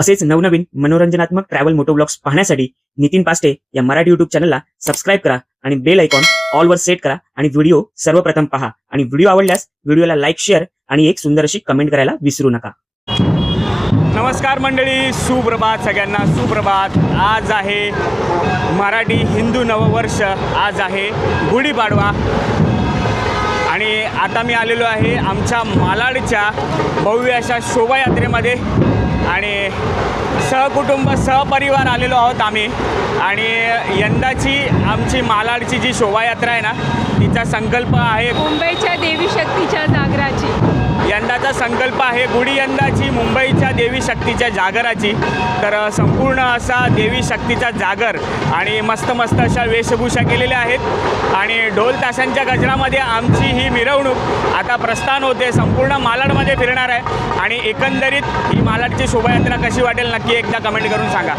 असेच नवनवीन मनोरंजनात्मक ट्रॅव्हल मोटो ब्लॉग्स पाहण्यासाठी नितीन पास्टे या मराठी युट्यूब चॅनलला सबस्क्राईब करा आणि बेल आयकॉन ऑल वर सेट करा आणि व्हिडिओ सर्वप्रथम पहा आणि व्हिडिओ आवडल्यास व्हिडिओला लाईक शेअर आणि एक सुंदर अशी कमेंट करायला विसरू नका। नमस्कार मंडळी, सुप्रभात सगळ्यांना, सुप्रभात। आज आहे मराठी हिंदू नववर्ष, आज आहे गुढीपाडवा आणि आता मी आलेलो आहे आमच्या मालाडच्या भव्य अशा शोभायात्रेमध्ये आणि सहकुटुंब सहपरिवार आलेलो आहोत आम्ही। आणि यंदाची आमची मालाडची जी शोभायात्रा आहे ना, तिचा संकल्प आहे मुंबईच्या देवी शक्तीच्या जागराची। यंदाचा संकल्प आहे गुढी यंदाची मुंबईच्या देवी शक्तीच्या जागराची। तर संपूर्ण असा देवी शक्तीचा जागर आणि मस्त मस्त अशा वेशभूषा केलेल्या आहेत आणि ढोल ताशांच्या गजरामध्ये आमची ही मिरवणूक आता प्रस्थान होते, संपूर्ण मालाडमध्ये फिरणार आहे। आणि एकंदरीत ही मालाडची शोभायात्रा कशी वाटेल नक्की एकदा कमेंट करून सांगा।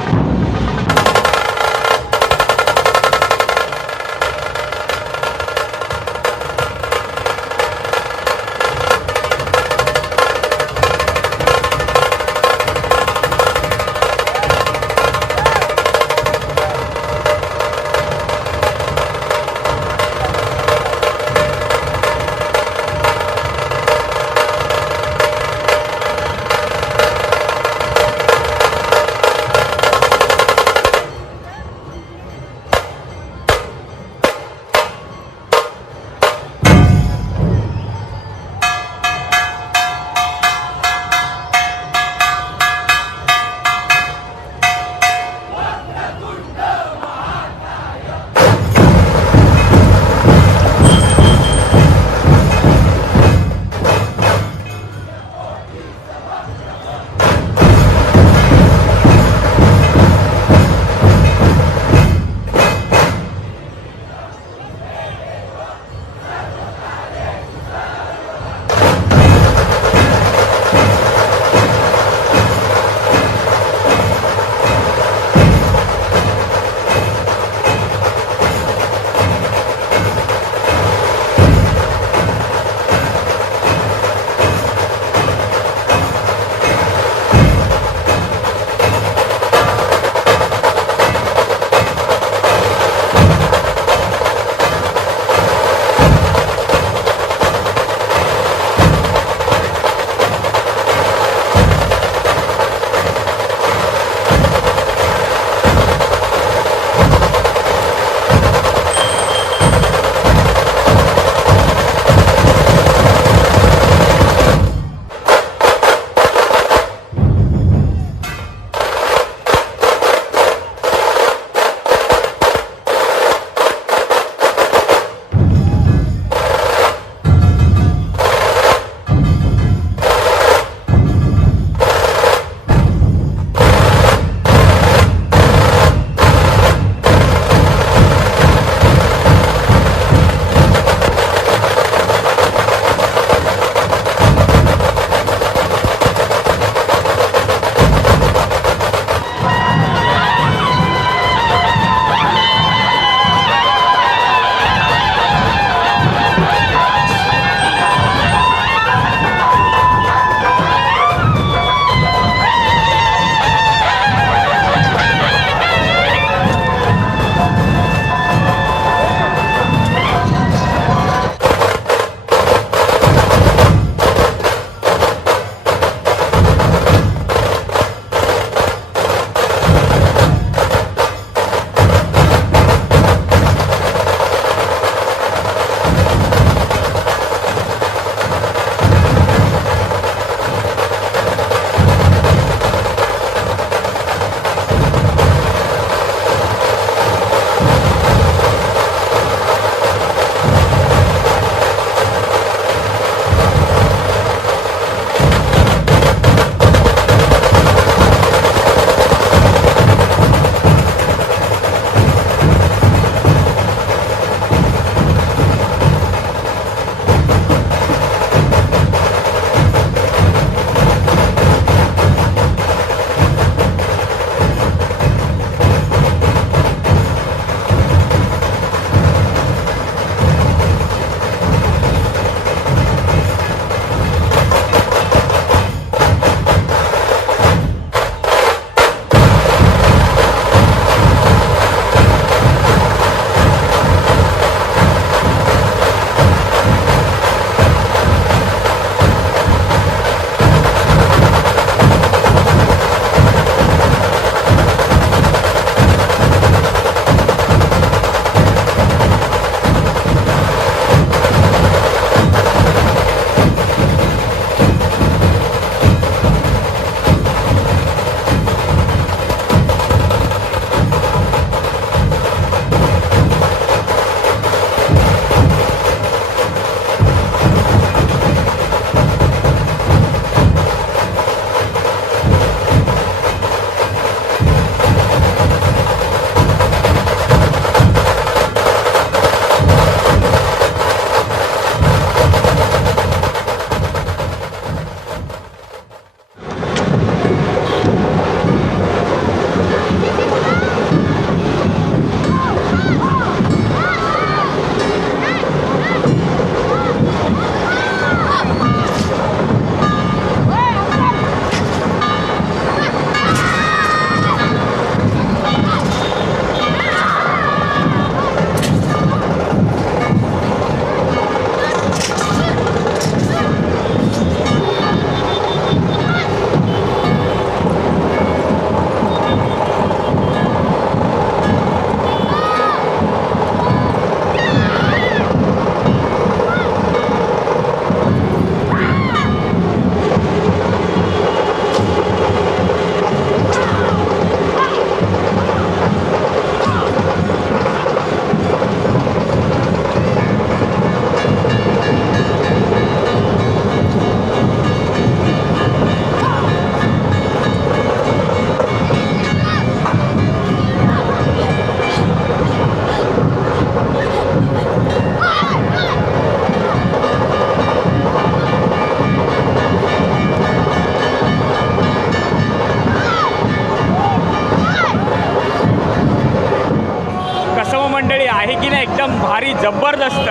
भारी जबरदस्त.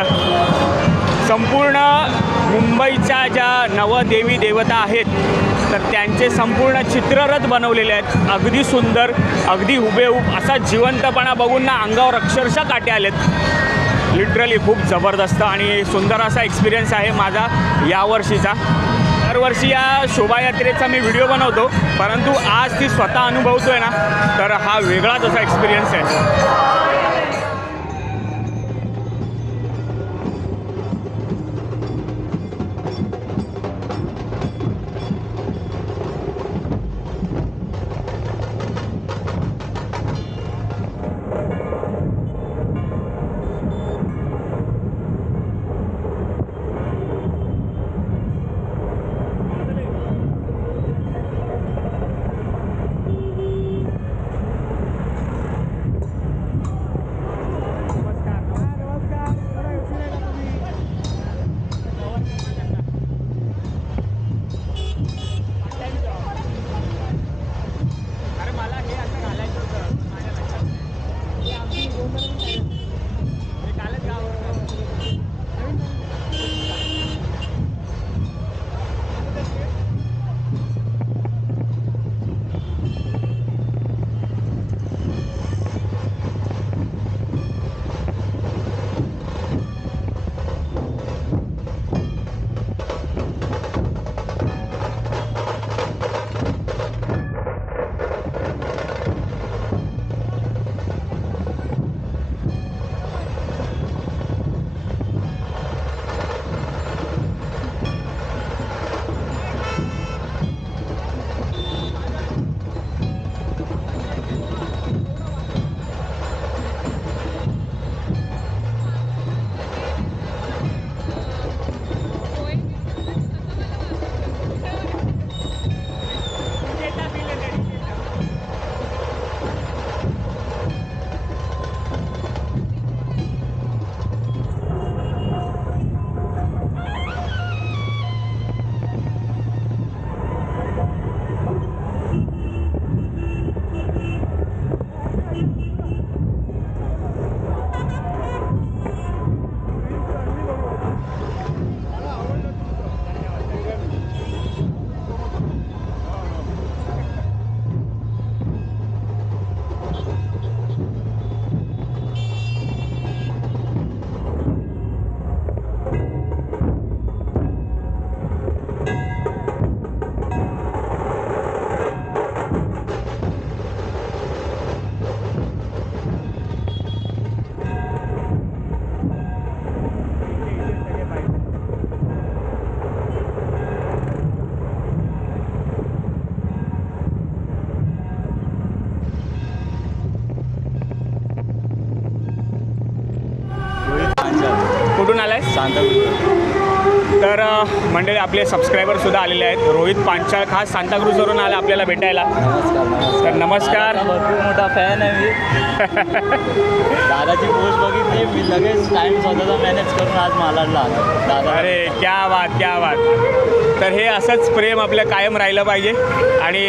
संपूर्ण मुंबईच्या ज्या नवदेवी देवता आहेत तर त्यांचे संपूर्ण चित्ररथ बनवलेले आहेत. अगदी सुंदर, अगदी हुबेहूब असा जिवंतपणा बघून ना अंगावर अक्षरशः काटे आलेत. लिटरली खूप जबरदस्त आणि सुंदर असा एक्सपिरियन्स आहे माझा यावर्षीचा. दरवर्षी या शोभायात्रेचा मी व्हिडिओ बनवतो, परंतु आज ती स्वतः अनुभवतोय ना, तर हा वेगळाच असा एक्सपिरियन्स आहे. कुठून आलाय? सांताक्रूज. तर मंडळी आपले सबस्क्रायबरसुद्धा आलेले आहेत. रोहित पांचाळ खास सांताक्रूजवरून आला आपल्याला भेटायला. नमस्कार. तर नमस्कार. भरपूर मोठा फॅन आहे मी. दादाची पोस्ट बघितली, मी लगेच टाईम स्वतःचा मॅनेज करून आज मालाडला आलो. दादा अरे क्या बात क्या बात. तर हे असंच प्रेम आपलं कायम राहिलं पाहिजे. आणि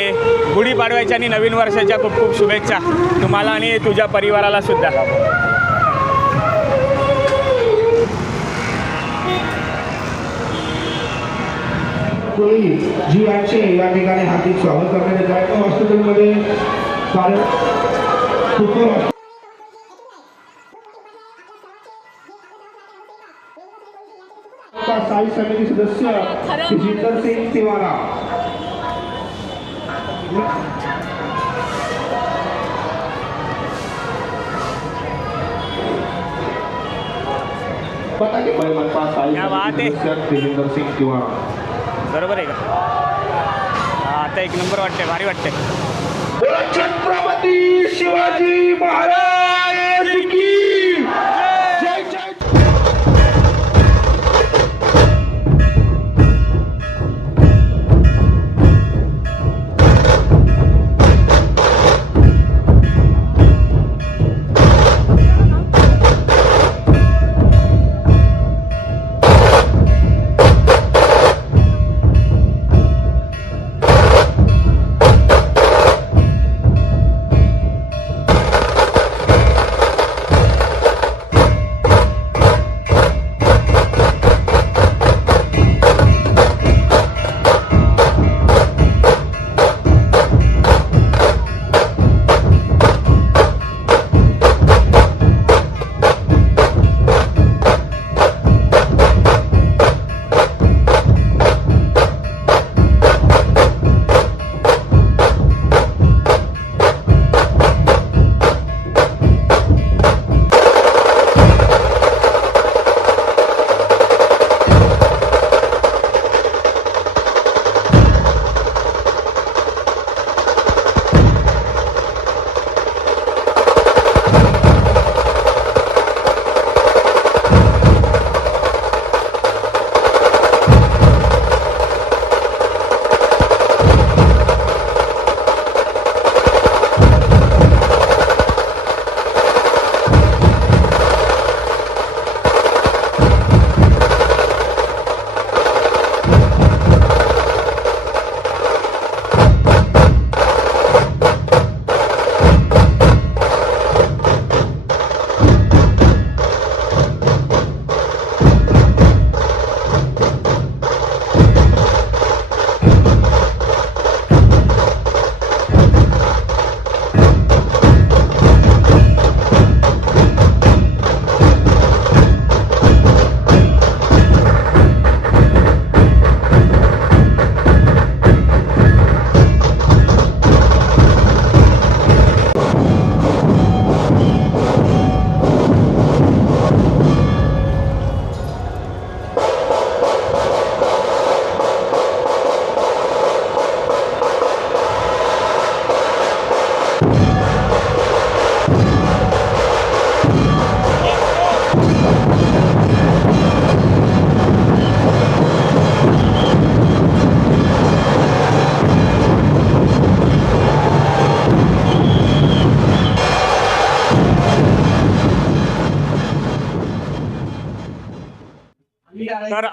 गुढीपाडव्याच्या आणि नवीन वर्षाच्या खूप खूप शुभेच्छा तुम्हाला आणि तुझ्या परिवाराला सुद्धा. जी यांचे या ठिकाणी हार्दिक स्वागत करण्यात येत आहे. हॉस्पिटलमध्ये साई समिती सदस्य जितेंद्र सिंह तिवारा. पताके मनपा साई समिती सदस्य जितेंद्र सिंह तिवारा. बरोबर आहे का? आता एक नंबर वाटते, भारी वाटते. छत्रपती शिवाजी महाराज की जय जय.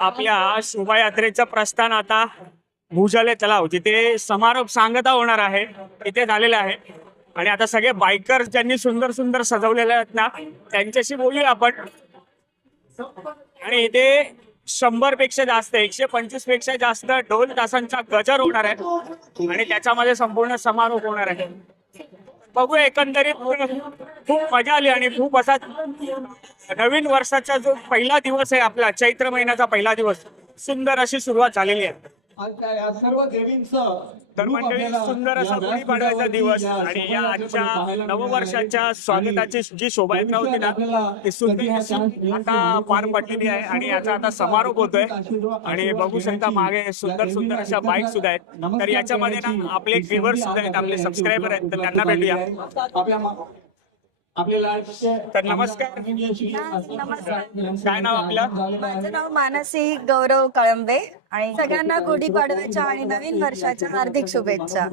आपल्या शोभायात्रेचं प्रस्थान आता भुजले तलाव जिथे समारोप सांगता होणार आहे इथे झालेला आहे. आणि आता सगळे बायकर ज्यांनी सुंदर सुंदर सजवलेले आहेत ना त्यांच्याशी बोलूया आपण. आणि इथे 100 पेक्षा जास्त 125 पेक्षा जास्त ढोल तासांचा गजर होणार आहे आणि त्याच्यामध्ये संपूर्ण समारोप होणार आहे. बघूया एकंदरीत खूप मजा आली आणि खूप असा नवीन वर्षाचा जो पहिला दिवस आहे आपला चैत्र महिन्याचा पहिला दिवस सुंदर अशी सुरुवात झालेली आहे. तर मंडळी सुंदर असा गुढीपाडव्याचा दिवस आणि या आजच्या नववर्षाच्या स्वागताची जी शोभायात्रा होती ना ती सुंदर अशी आता पार पडलेली आहे आणि याचा आता समारोप होतोय. आणि बघू शकता मागे सुंदर सुंदर अशा बाईक सुद्धा आहेत. तर याच्यामध्ये ना आपले व्ह्युअर्स सुद्धा आहेत आपले सबस्क्रायबर आहेत तर त्यांना भेटूया. तर नमस्कार काय नाव आपलं? माझं नाव मानसी गौरव कळंबे आणि सगळ्यांना गुढीपाडव्याच्या आणि नवीन वर्षाच्या हार्दिक शुभेच्छा.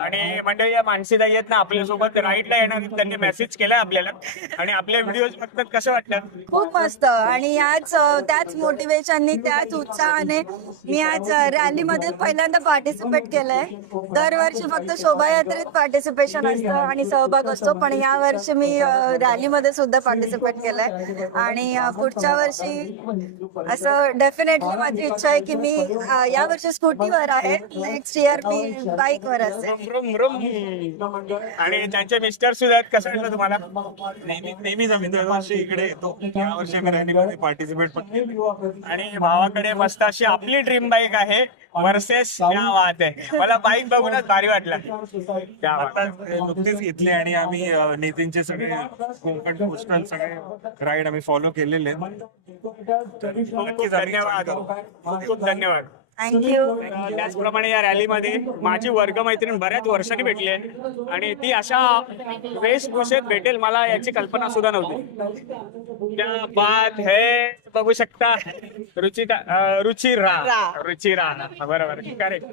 आणि मंडळी या मानसीताई आहेत ना आपल्यासोबत राईडला येणार त्यांनी मेसेज केलाय आपल्याला आणि आपले व्हिडिओ बघतात कसं वाटतं? खूप मस्त आणि याच त्याच मोटिवेशननी त्याच उत्साहाने मी आज रॅलीमध्ये पहिल्यांदा पार्टिसिपेट केलंय. दरवर्षी फक्त शोभायात्रेत पार्टिसिपेशन असतं आणि सहभाग असतो पण या वर्षी मी रॅलीमध्ये सुद्धा पार्टिसिपेट केलंय आणि पुढच्या वर्षी असं डेफिनेटली माझी इच्छा आहे की मी या वर्षी स्कूटीवर आहे नेक्स्ट इयर मी बाईकवर असेल. आणि त्यांचे मिस्टर सुद्धा आहेत. कसं वाटलं तुम्हाला? नेहमीच आम्ही दरवर्षी इकडे येतो. यावर्षी आम्ही रॅलीमध्ये पार्टिसिपेट पण केलं. आणि भावाकडे मस्त अशी आपली ड्रीम बाईक आहे वर्सेस क्या बात आहे. मला बाईक बघूनच भारी वाटलं. क्या बात. आता नुकतीच घेतली आणि आम्ही नितीनचे सगळे कोकण कोस्टल सगळे राईड आम्ही फॉलो केलेले आहेत. खूप धन्यवाद. खूप धन्यवाद. थँक्यू. त्याचप्रमाणे या रॅलीमध्ये माझी वर्गमैत्रीण बऱ्याच वर्षांनी भेटली आहे आणि ती अशा वेशभूषेत भेटेल मला याची कल्पना सुद्धा नव्हती. त्या बात है बघू शकता रुचिरा बरोबर करेक्ट.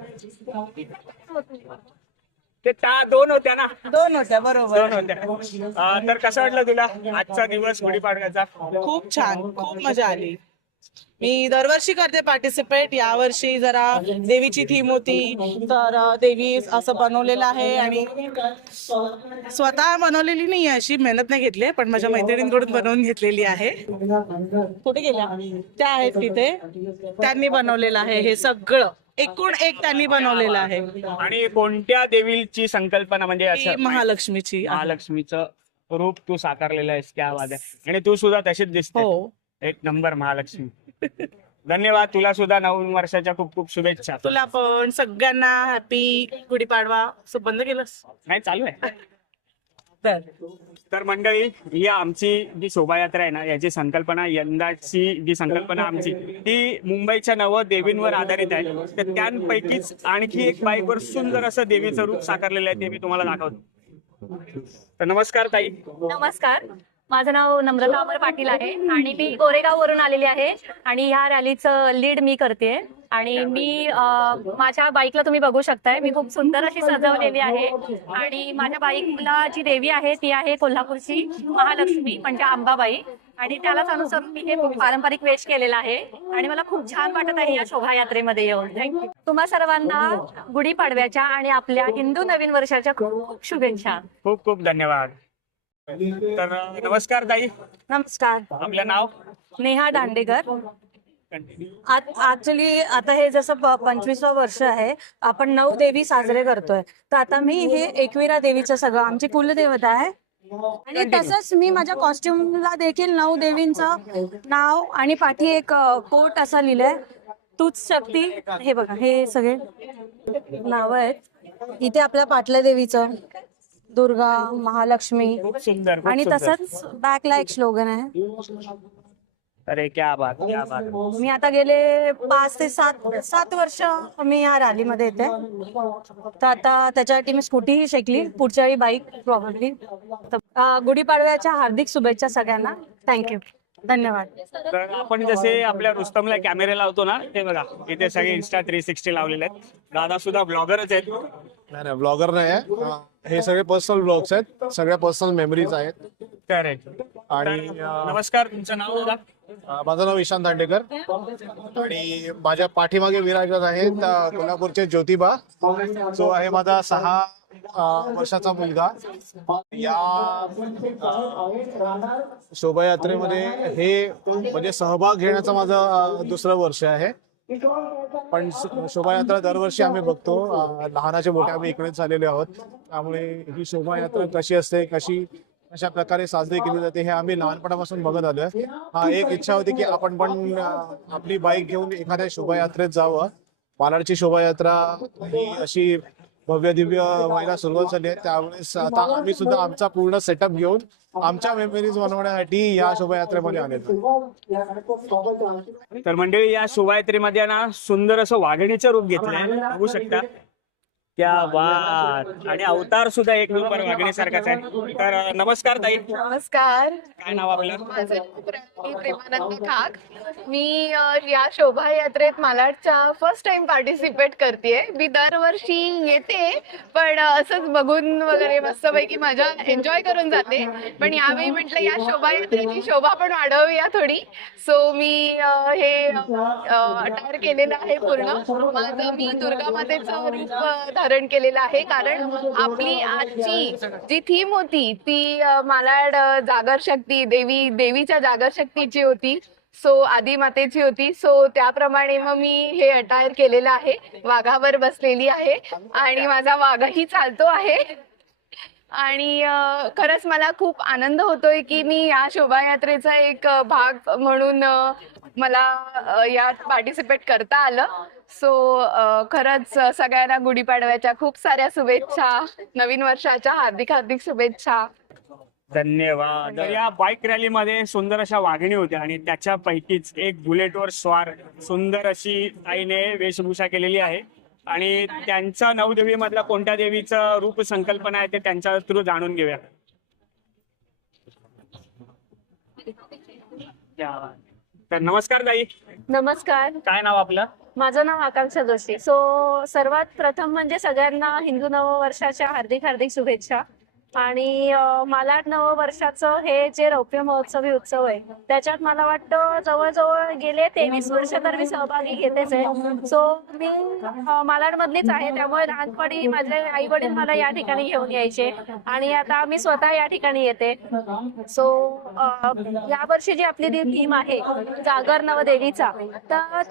ते दोन होत्या ना? दोन होत्या बरोबर. दोन होत्या. तर कसं वाटलं तुला आजचा दिवस गुढीपाडव्याचा? खूप छान, खूप मजा आली. मी दरवर्षी करते पार्टिसिपेट. यावर्षी जरा देवीची थीम होती तर देवी असं बनवलेलं आहे आणि स्वतः बनवलेली नाही अशी मेहनत नाही घेतली पण माझ्या मैत्रिणींकडून बनवून घेतलेली आहे. कुठे गेल्या त्या आहेत तिथे त्यांनी बनवलेलं आहे हे सगळं एकूण एक त्यांनी बनवलेलं आहे. आणि कोणत्या देवीची संकल्पना म्हणजे असं महालक्ष्मीची. महालक्ष्मीचं रूप तू साकारलेलं आहेस. क्या बात आहे. आणि तू सुद्धा तशीच दिसते. हो एक नंबर महालक्ष्मी. धन्यवाद. तुला सुद्धा नवीन वर्षाच्या खूप खूप शुभेच्छा. तुला पण सगळ्यांना हॅपी गुढीपाडवा. असं बंद केलंस? नाही चालू आहे. तर मंडळी ही आमची जी शोभायात्रा आहे ना याची संकल्पना यंदाची जी संकल्पना आमची ती मुंबईच्या नव देवींवर आधारित आहे. तर त्यांपैकीच आणखी एक बाईकवर सुंदर असं देवीचं रूप साकारलेलं आहे ते मी तुम्हाला दाखवतो. तर नमस्कार ताई. नमस्कार. माझं नाव नम्रता अमर पाटील आहे आणि मी गोरेगाववरून आलेली आहे आणि ह्या रॅलीचं लीड मी करते. आणि मी माझ्या बाईकला तुम्ही बघू शकताय मी खूप सुंदर अशी सजवलेली आहे आणि माझ्या बाईकला जी देवी आहे ती आहे कोल्हापूरची महालक्ष्मी म्हणजे अंबाबाई आणि त्यालाच अनुसरून मी हे पारंपरिक वेश केलेला आहे आणि मला खूप छान वाटत आहे या शोभायात्रेमध्ये येऊन. थँक्यू. तुम्हा सर्वांना गुढीपाडव्याच्या आणि आपल्या हिंदू नवीन वर्षाच्या खूप खूप शुभेच्छा. खूप खूप धन्यवाद. तर नमस्कार ताई. नमस्कार. आपलं नाव? नेहा दांडेकर. ऍक्च्युली आता हे जसं 25वं वर्ष आहे आपण 9 देवी साजरे करतोय तर आता मी हे 21 देवीचं सगळं आमची कुलदेवता आहे आणि तसंच मी माझ्या कॉस्ट्युमला देखील 9 देवींचं नाव आणि पाठी एक कोट असा लिहिलंय तूच शक्ती. हे बघा हे सगळे नाव आहेत. इथे आपल्या पाटल्या देवीचं दुर्गा महालक्ष्मी खूप सुंदर. खूप आणि सुंदर. तसंच बॅकला एक स्लोगन आहे. अरे क्या बात क्या बात. मी आता गेले 5 ते 7 वर्ष मी या रॅलीमध्ये येते तर आता त्याच्यासाठी मी स्कूटी शिकली पुढच्या वेळी बाईक प्रॉब्ली. गुढीपाडव्याच्या हार्दिक शुभेच्छा सगळ्यांना. थँक्यू. धन्यवाद. तर आपण जसे आपल्या रुस्तमला कॅमेरे लावतो ना ते बघा इथे सगळे Insta 360 लावलेले आहेत. दादा सुद्धा ब्लॉगरच आहेत. नाही ब्लॉगर नाही आहे. हे सगळे पर्सनल ब्लॉग्स आहेत. सगळ्या पर्सनल मेमरीज आहेत. करेक्ट. आणि नमस्कार. तुमचं नाव दादा? माझं नाव ईशान दांडेकर आणि माझ्या पाठीमागे विराजत आहेत कोल्हापूरचे ज्योतिबा, जो आहे माझा 6 वर्षाचा मुलगा. या शोभायात्रेमध्ये हे म्हणजे सहभाग घेण्याचं माझं दुसरं वर्ष आहे. पण शोभायात्रा दरवर्षी आम्ही बघतो, लहानाचे मोठे आम्ही इकडेच आलेले आहोत. त्यामुळे ही शोभायात्रा कशी असते, कशा प्रकारे साजरी केली जाते हे आम्ही लहानपणापासून बघत आलोय. हा एक इच्छा होती की आपण पण आपली बाईक घेऊन एखाद्या शोभायात्रेत जावं. मालाडची शोभायात्रा ही अशी भव्य दिव्य व्हायला सुरुवात झाली आहे. त्यावेळेस आता आम्ही सुद्धा आमचा पूर्ण सेटअप घेऊन आमच्या मेमरीज बनवण्यासाठी या शोभायात्रेमध्ये आलेलो. तर मंडळी, या शोभायात्रेमध्ये ना सुंदर असं वाघिणीचं रूप घेतलंय, बघू शकता. क्या बात. आणि अवतार सुद्धा एक नंबर वाघिणीसारखाच आहे. तर नमस्कार ताई, नमस्कार. काय नाव आपलं? माझं नाव प्राप्ती प्रेमानंद ठाक. मी या शोभायात्रेत मालाडच्या फर्स्ट टाइम पार्टिसिपेट करतेय. मी दरवर्षी येते, पण असंच बघून वगैरे मस्तपैकी मजा एन्जॉय करून जाते. पण यावेळी म्हटलं या शोभायात्रेची शोभा पण वाढवूया थोडी. सो मी हे अटायर केलेलं आहे पूर्ण. मी दुर्गा मातेचं रूप धारण केलेलं आहे, कारण आपली आजची जी थीम होती ती मालाड जागर शक्ती, देवीच्या जागर शक्तीची होती. सो आदिमातेची होती. सो त्याप्रमाणे मग मी हे अटायर केलेलं आहे. वाघावर बसलेली आहे आणि माझा वाघही चालतो आहे. आणि खरंच मला खूप आनंद होतोय की मी या शोभायात्रेचा एक भाग म्हणून मला यात पार्टिसिपेट करता आलं. सो खरंच सगळ्यांना गुढीपाडव्याच्या खूप साऱ्या शुभेच्छा, नवीन वर्षाच्या हार्दिक हार्दिक शुभेच्छा. धन्यवाद. तर या बाईक रॅलीमध्ये सुंदर अशा वाघिणी होत्या आणि त्याच्यापैकीच एक बुलेटवर स्वार सुंदर अशी आईने वेशभूषा केलेली आहे. आणि त्यांचा नवदेवी मधला कोणत्या देवीचं रूप संकल्पना आहे ते त्यांच्या थ्रू जाणून घेऊया. तर नमस्कार ताई, नमस्कार. काय नाव आपलं? माझं नाव आकांक्षा जोशी. सो सर्वात प्रथम म्हणजे सगळ्यांना हिंदू नववर्षाच्या हार्दिक हार्दिक शुभेच्छा. आणि मालाड नववर्षाचं हे जे रौप्य महोत्सवी उत्सव आहे त्याच्यात मला वाटतं जवळजवळ गेले 23 वर्ष तर मी सहभागी घेतेच आहे. सो मी मालाड मधलीच आहे, त्यामुळे लहानपणी माझे आई वडील मला या ठिकाणी घेऊन यायचे आणि आता मी स्वतः या ठिकाणी येते. सो यावर्षी जी आपली थीम आहे जागर नवदेवीचा, तर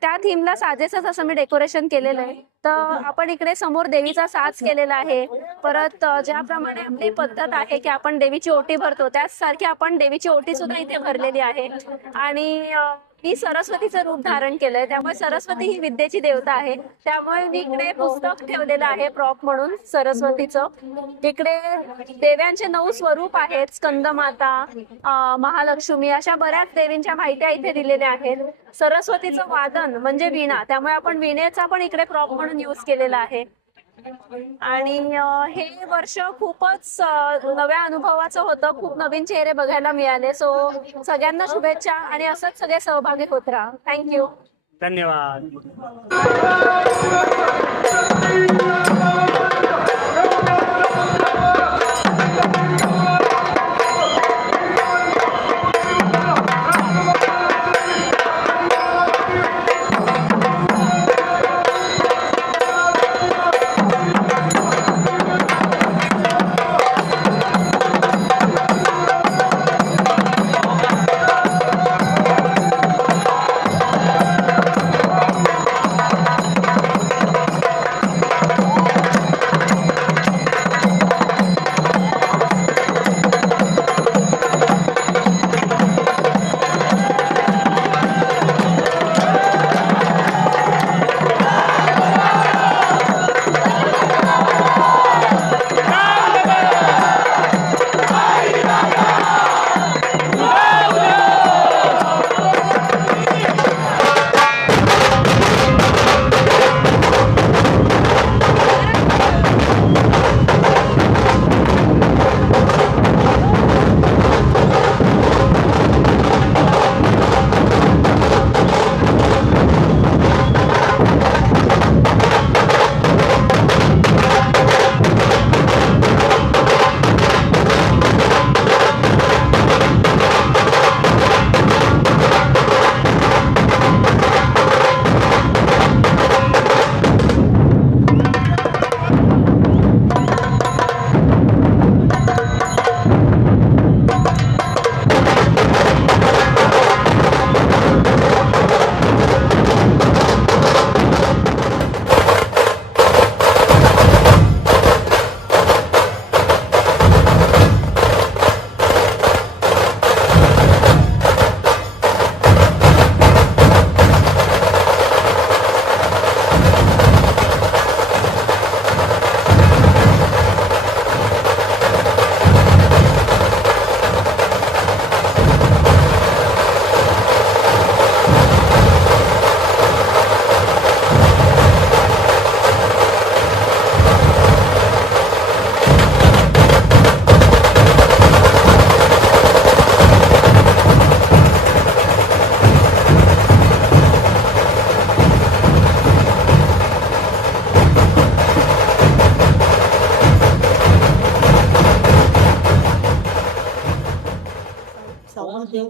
त्या थीमला साजेसच असं मी डेकोरेशन केलेलं आहे. तर आपण इकडे समोर देवीचा साज केलेला आहे. परत ज्याप्रमाणे आपली पद्धत आहे की आपण देवीची ओटी भरतो त्याचसारखी आपण देवीची ओटी सुद्धा इथे भरलेली आहे. आणि मी सरस्वतीचं रूप धारण केलंय, त्यामुळे सरस्वती ही विद्येची देवता आहे. त्यामुळे मी इकडे पुस्तक ठेवलेलं आहे प्रॉप म्हणून सरस्वतीचं. इकडे देव्यांचे 9 स्वरूप आहेत, स्कंदमाता, महालक्ष्मी, अशा बऱ्याच देवींच्या माहित्या इथे दिलेल्या आहेत. सरस्वतीचं वादन म्हणजे वीणा, त्यामुळे आपण वीणेचा पण इकडे प्रॉप म्हणून यूज केलेला आहे. आणि हे वर्ष खूपच नव्या अनुभवाचं होतं, खूप नवीन चेहरे बघायला मिळाले. सो सगळ्यांना शुभेच्छा आणि असंच सगळे सहभागी होत राहा. थँक्यू. धन्यवाद.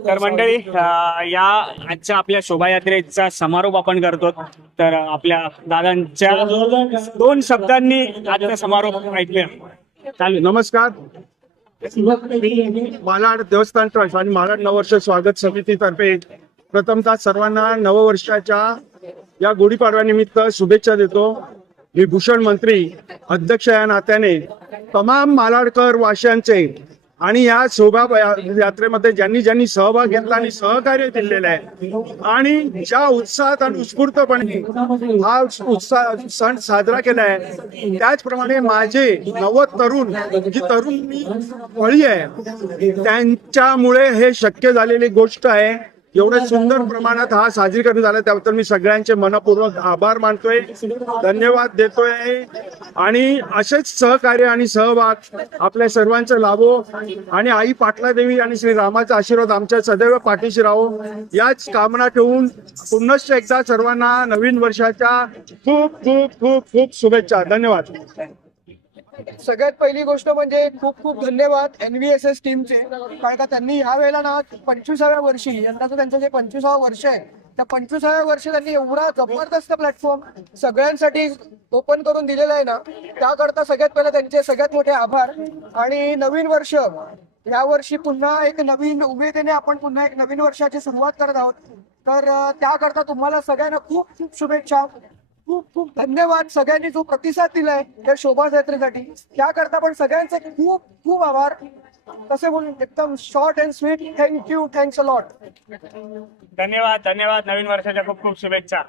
तर मंडळी या आजच्या आपल्या शोभायात्रेचा समारोप आपण करतो. तर आपल्या दादांच्या 2 शब्दांनी आजचा समारोप ऐकूया. चालू. नमस्कार. मालाड देवस्थान ट्रस्ट आणि मालाड नववर्ष स्वागत समितीतर्फे प्रथमतः सर्वांना नववर्षाच्या या गुढीपाडव्यानिमित्त शुभेच्छा देतो. मी भूषण मंत्री अध्यक्ष या नात्याने तमाम मालाडकर वासियांचे आणि या शोभा यात्रेमध्ये ज्यांनी ज्यांनी सहभाग घेतला आणि सहकार्य दिलेलं आहे आणि ज्या उत्साहात आणि उत्स्फूर्तपणे हा उत्साह सण साजरा केला आहे, त्याचप्रमाणे माझे 90 तरुण जी तरुण फळी आहे त्यांच्यामुळे हे शक्य झालेली गोष्ट आहे. एवढ्या सुंदर प्रमाणात हा साजरीकरण झाला त्याबद्दल मी सगळ्यांचे मनपूर्वक आभार मानतोय, धन्यवाद देतोय. आणि असेच सहकार्य आणि सहभाग आपल्या सर्वांचं लाभो आणि आई पाटला देवी आणि श्री रामाचा आशीर्वाद आमच्या सदैव पाठीशी राहो याच कामना ठेवून पुनश्च एकदा सर्वांना नवीन वर्षाच्या खूप खूप खूप खूप शुभेच्छा. धन्यवाद. सगळ्यात पहिली गोष्ट म्हणजे खूप खूप धन्यवाद NVSS टीमचे, कारण का त्यांनी ह्या वेळेला ना 25व्या वर्षी, यंदाचं त्यांचं जे 25वं वर्ष आहे त्या 25व्या वर्षी त्यांनी एवढा जबरदस्त प्लॅटफॉर्म सगळ्यांसाठी ओपन करून दिलेला आहे ना, त्याकरता सगळ्यात पहिला त्यांचे सगळ्यात मोठे आभार. आणि नवीन वर्ष या वर्षी पुन्हा एक नवीन उमेदीने आपण पुन्हा एक नवीन वर्षाची सुरुवात करत आहोत. तर त्याकरता तुम्हाला सगळ्यांना खूप खूप शुभेच्छा, खूप खूप धन्यवाद. सगळ्यांनी जो प्रतिसाद दिलाय त्या शोभायात्रेसाठी त्याकरता पण सगळ्यांचे खूप खूप आभार. तसे म्हणून एकदम short and sweet. Thank you, thanks a lot. धन्यवाद धन्यवाद. नवीन वर्षाच्या खूप खूप शुभेच्छा.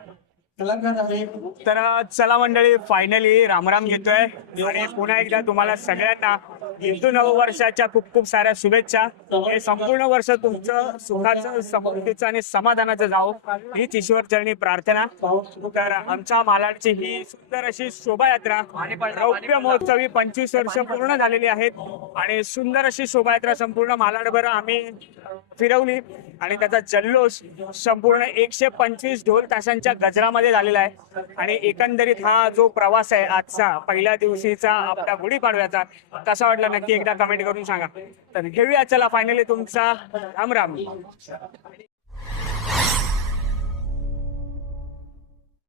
तर चला मंडळी, फायनली रामराम घेतोय आणि पुन्हा एकदा तुम्हाला सगळ्यांना हिंदू नववर्षाच्या खूप खूप साऱ्या शुभेच्छा. हे संपूर्ण वर्ष तुमचं सुखाचं, समृद्धीचं आणि समाधानाचं जावो हीच ईश्वर चरणी प्रार्थना. तर आमच्या मालाडची ही सुंदर अशी शोभायात्रा आणि रौप्य महोत्सवी 25 वर्ष पूर्ण झालेली आहेत आणि सुंदर अशी शोभायात्रा संपूर्ण मालाडभर आम्ही फिरवली आणि त्याचा जल्लोष संपूर्ण 125 ढोल ताशांच्या गजरामध्ये झालेला आहे. आणि एकंदरीत हा जो प्रवास आहे आजचा पहिल्या दिवशीचा आपल्या गुढीपाडव्याचा कसा वाटला नक्की एकदा कमेंट करून सांगा. तर घेऊया चला फायनली तुमचा रामराम.